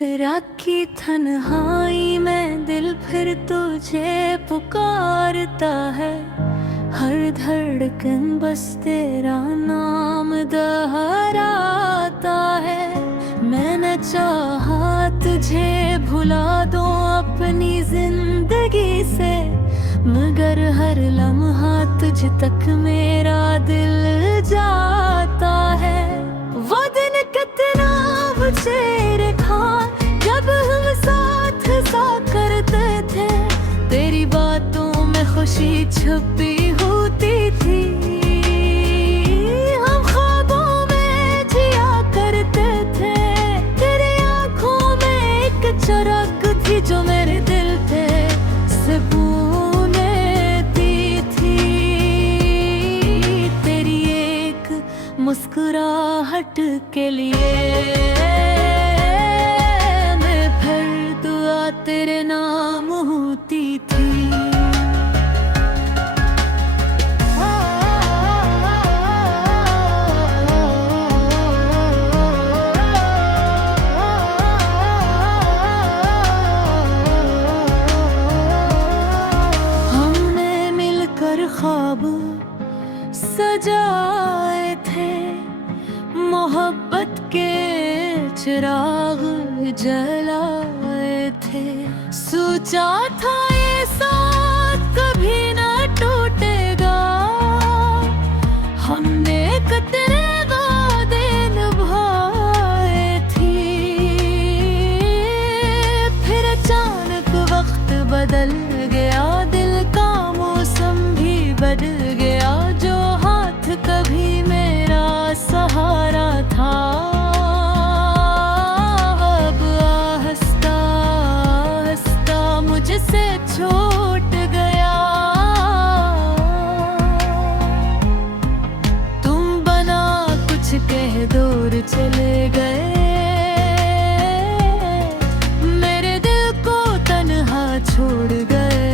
राखी तन्हाई में दिल फिर तुझे पुकारता है। हर धड़कन बस तेरा नाम दोहराता है। मैंने चाहा तुझे भुला दो अपनी जिंदगी से, मगर हर लम्हा तुझ तक मेरा दिल जाता है। वो दिन कितना मुझे रखा जब हम साथ सा करते थे, तेरी बातों में खुशी छुपी होती थी। हम ख्वाबों में जिया करते थे, तेरी आंखों में एक चरक थी जो मेरे दिल पे सुकून देती थी। तेरी एक मुस्कुराहट के लिए तेरे नाम होती थी। हमने मिलकर ख्वाब सजाए थे, मोहब्बत के चिराग जलाए थे। सोचा था ये साथ कभी ना टूटेगा, हमने कितने वादे निभाए थी। फिर अचानक वक्त बदल गया, दिल का मौसम भी बदल गया। जो हाथ कभी मेरा सहारा था, मुझसे छूट गया। तुम बना कुछ कह दूर चले गए, मेरे दिल को तन्हा छोड़ गए।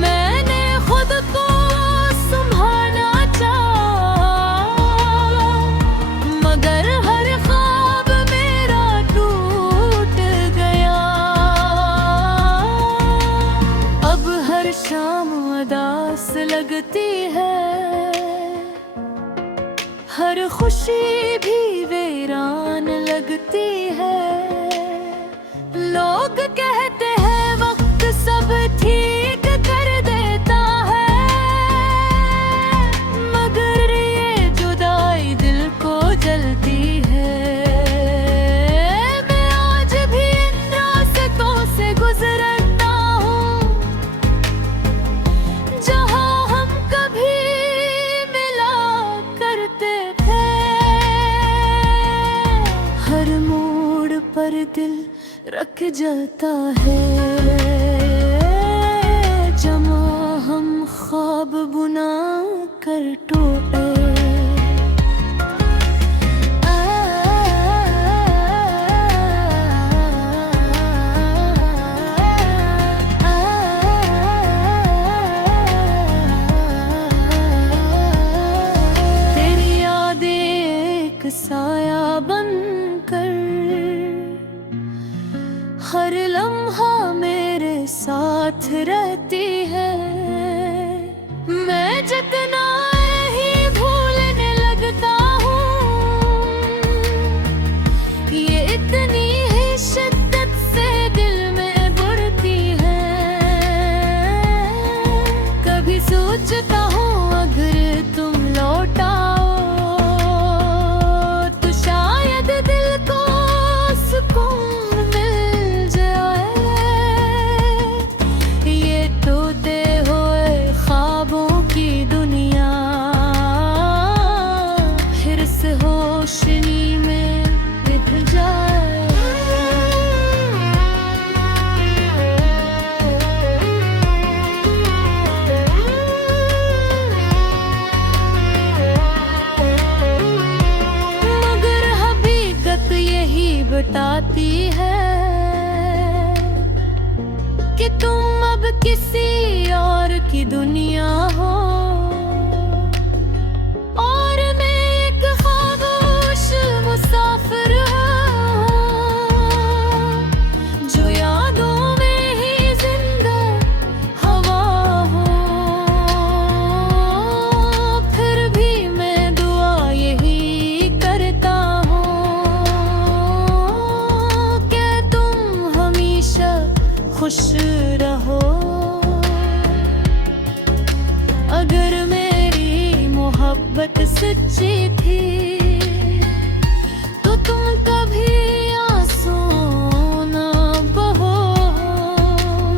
मैंने खुद को संभालना चाहा, मगर हर ख्वाब मेरा टूट गया। अब हर शाम उदास लगती है, हर खुशी भी वीरान लगती है। लोग कहते हैं वक्त सब ठीक कर देता है, मगर ये जुदाई दिल को जलती है। मैं आज भी इन रास्तों से गुजरता हूँ, जहाँ हम कभी मिला करते थे। हर मोड़ पर दिल रख जाता है, जहाँ हम ख्वाब बुना कर टूटे। तेरी यादें एक साया बनकर हर लम्हा मेरे साथ रहती है। मैं जितना ही भूलने लगता हूँ, ये इतनी ही शिद्दत से दिल में बुरती है। कभी सोचता हूँ अगर तुम लौट आओ, तो शायद दिल को सुकून रोशनी में दिख जाए। मगर हकीकत यही बताती है कि तुम अब किसी और की दुनिया हो। और मैं एक खामोश मुसाफिर हूँ, सच्ची थी तो तुम कभी आंसू ना बहो।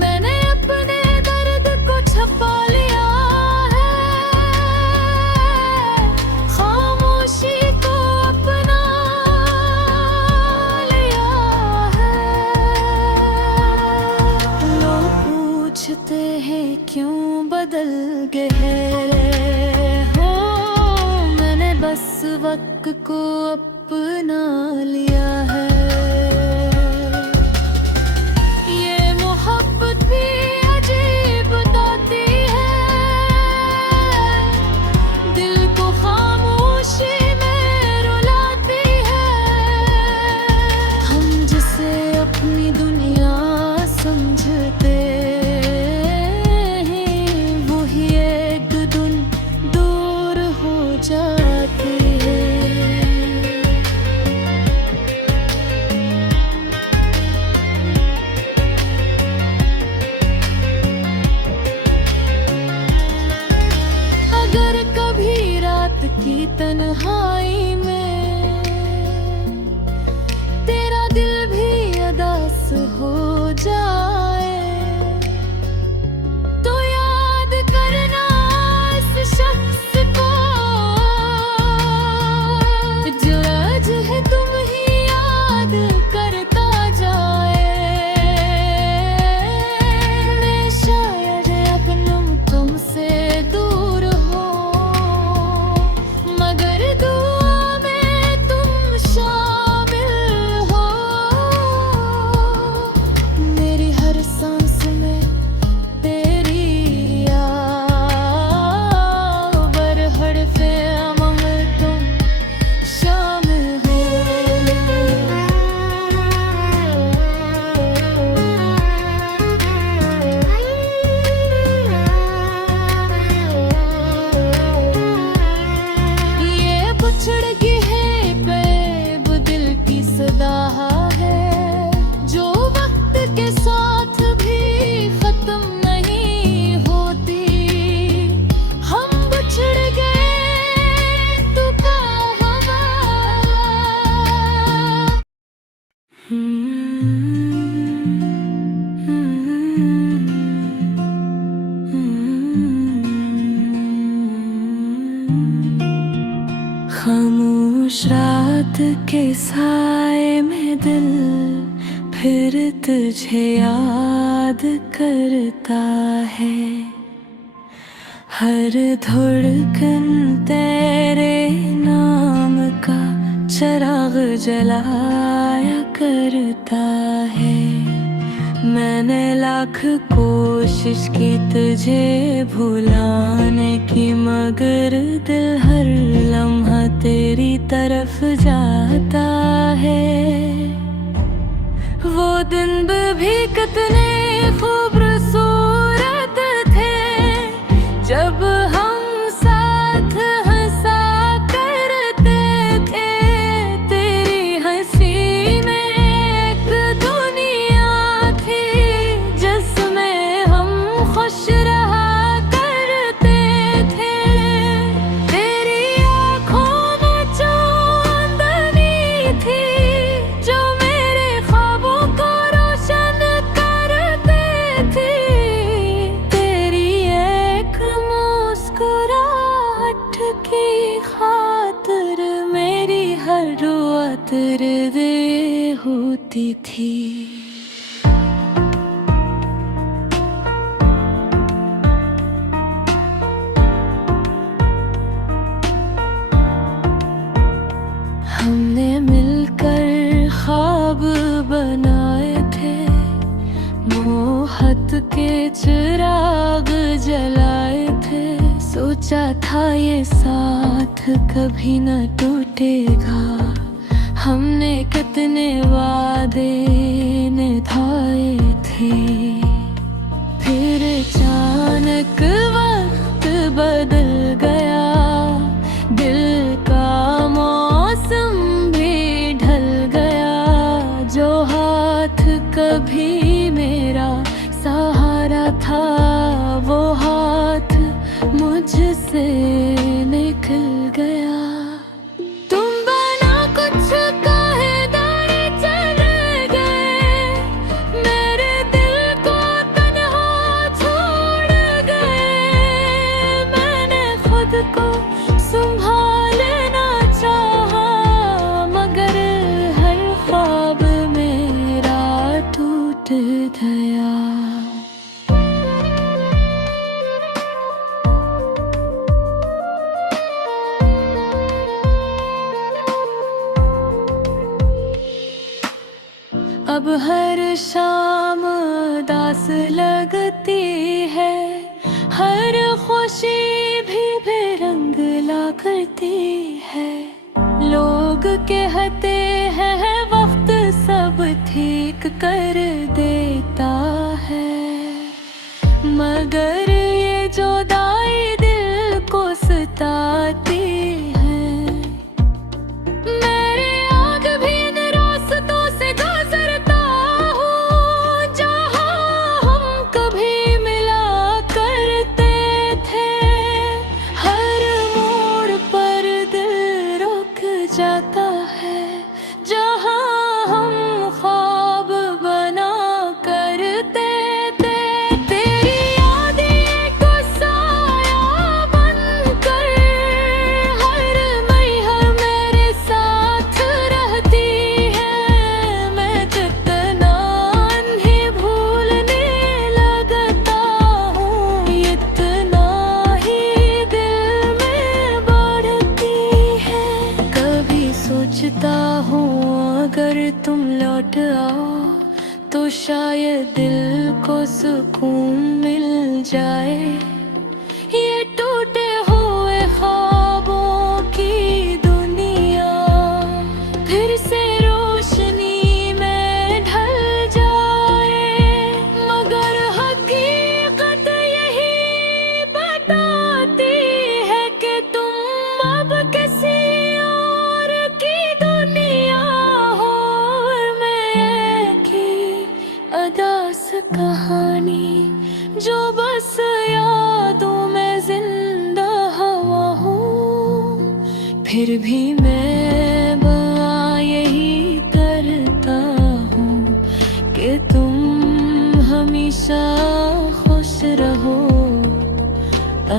मैंने अपने दर्द को छुपा लिया है, खामोशी को अपना लिया है। लोग पूछते हैं क्यों बदल गए हो, मैंने बस वक्त को अपना लिया है। ये मोहब्बत भी अजीब बताती है, दिल को खामोशी में रुलाती है। हम जिसे अपनी दुनिया समझते जाती है। अगर कभी रात की तन्हाई में तेरा दिल भी उदास हो जाए तो याद करना इस शख्स को जो आज है तुम ही याद करता जाए। मैं शायद अब तुमसे दूर हो, मगर दुआ में तुम शामिल हो। मेरी हर सांस में तेरी याद, बर हड़फे अमल तुम शामिल हो। ये बुछड़गी है बेब दिल की सदा है, जो वक्त के साथ भी खत्म नहीं होती। हम बुछड़ गए तो कहाँ। खामोश रात के साए में दिल फिर तुझे याद करता है। हर धड़कन तेरे नाम का चिराग जलाया करता है। मैंने लाख कोशिश की तुझे भुलाने की, मगर दिल हर लम्हा तेरी तरफ जाता है। वो दिन भी कितने खूबसूरत थे जब हम साथ हंसा करते थे। तेरी हंसी में एक दुनिया थी जिसमें हम खुश रहा करते थे। तेरी आँखों में चांदनी थी जो मेरे ख्वाबों को रोशन करते थे। तेरी एक मुस्कुराहट की खातिर मेरी हर दुआ तेरे दे होती थी। हमने मिलकर ख्वाब बनाए थे, मोहब्बत के चिराग जलाए थे। सोचा था ये साथ कभी न टूटेगा, हमने कितने वादे निभाए थे। फिर अचानक वक्त बदल गया, दिल का मौसम भी ढल गया। जो हाथ कभी मेरा सहारा था वो हाथ मुझसे निकल गया। निर्दया। अब हर शाम दास लगती है, हर खुशी भी बेरंग ला करती है। लोग कहते हैं वक्त सब ठीक कर देता है, मगर ये जुदाई दिल को सताती है। मेरे आग भी इन रास्तों से गुजरता हूँ, जहाँ हम कभी मिला करते थे। हर मोड़ पर दिल रुक जाता है, जहाँ हम ख्वाब बना करते थे। तेरी याद एक साया बनकर हर मैहर मेरे साथ रहती है। मैं कितना नहीं भूलने लगता हूँ, इतना ही दिल में बढ़ती है। कभी सोचता हूँ अगर तुम लौट आओ तो शायद दिल को सुकून मिल जाए। ये टूटे हुए ख्वाबों की दुनिया फिर से रोशनी में ढल जाए, मगर हकीकत यही बताती है कि तुम अब किसी और की दुनिया हो। और मैं की अदास कहानी जो बस यादों में जिंदा हवा हूँ। फिर भी मैं बयां यही करता हूँ कि तुम हमेशा खुश रहो।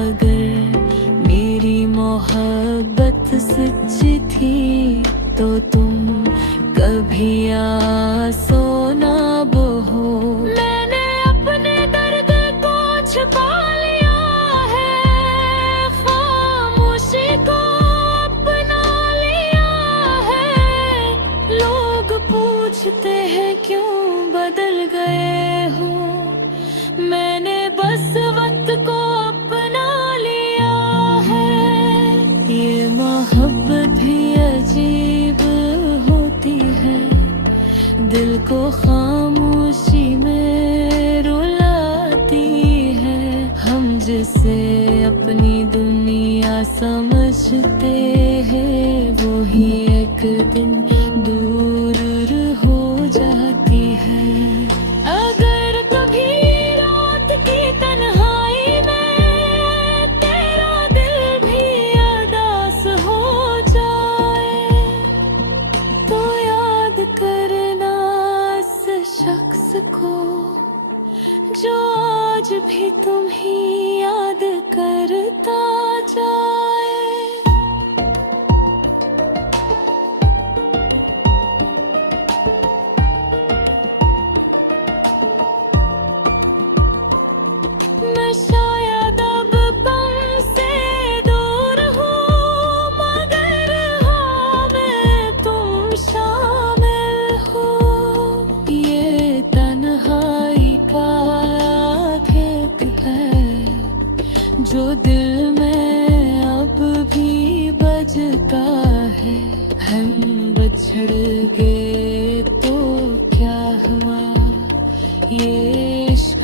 अगर मेरी मोहब्बत सच्ची थी तो तुम कभी आंसू ना बहो। मैंने अपने दर्द को छिपा लिया है, खामोशी को अपना लिया है। लोग पूछते हैं क्यों बदल गए हो, मैंने बस वक्त को अपना लिया है। ये मोहब्बत भी अजीब होती है, दिल को खामोशी में रुलाती है। हम जिसे अपनी दुनिया समझते हैं वो ही एक दिन दूर हो जाती है। अगर कभी रात की तन्हाई में तेरा दिल भी उदास हो जाए तो याद करना इस शख्स को जो आज भी तुम्हें याद करता जाए। मैं शायद अब कम से दूर हूँ, मगर हाँ मैं तुम शामिल हो। ये तन्हाई का खेत है जो दिल में अब भी बजता है। हम बछड़ गए तो क्या हुआ, ये इश्क